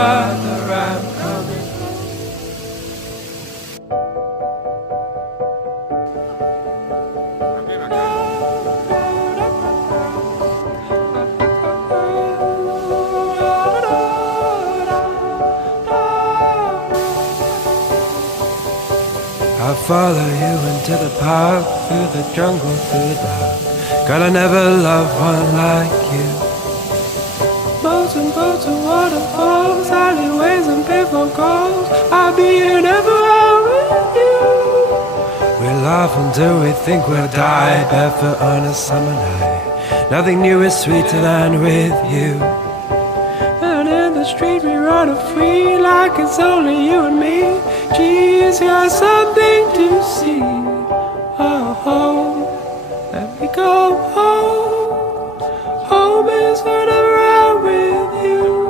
farther I'm coming. I'll follow you into the park, through the jungle, through the dark. God, I never loved one like you. Boats and waterfalls, alleyways and pavement calls. I'll be here never with you. We laugh until we think we'll die, barefoot on a summer night. Nothing new is sweeter than with you. And in the street we run free, like it's only you and me. Geez, you're something to see. Oh, let me go home.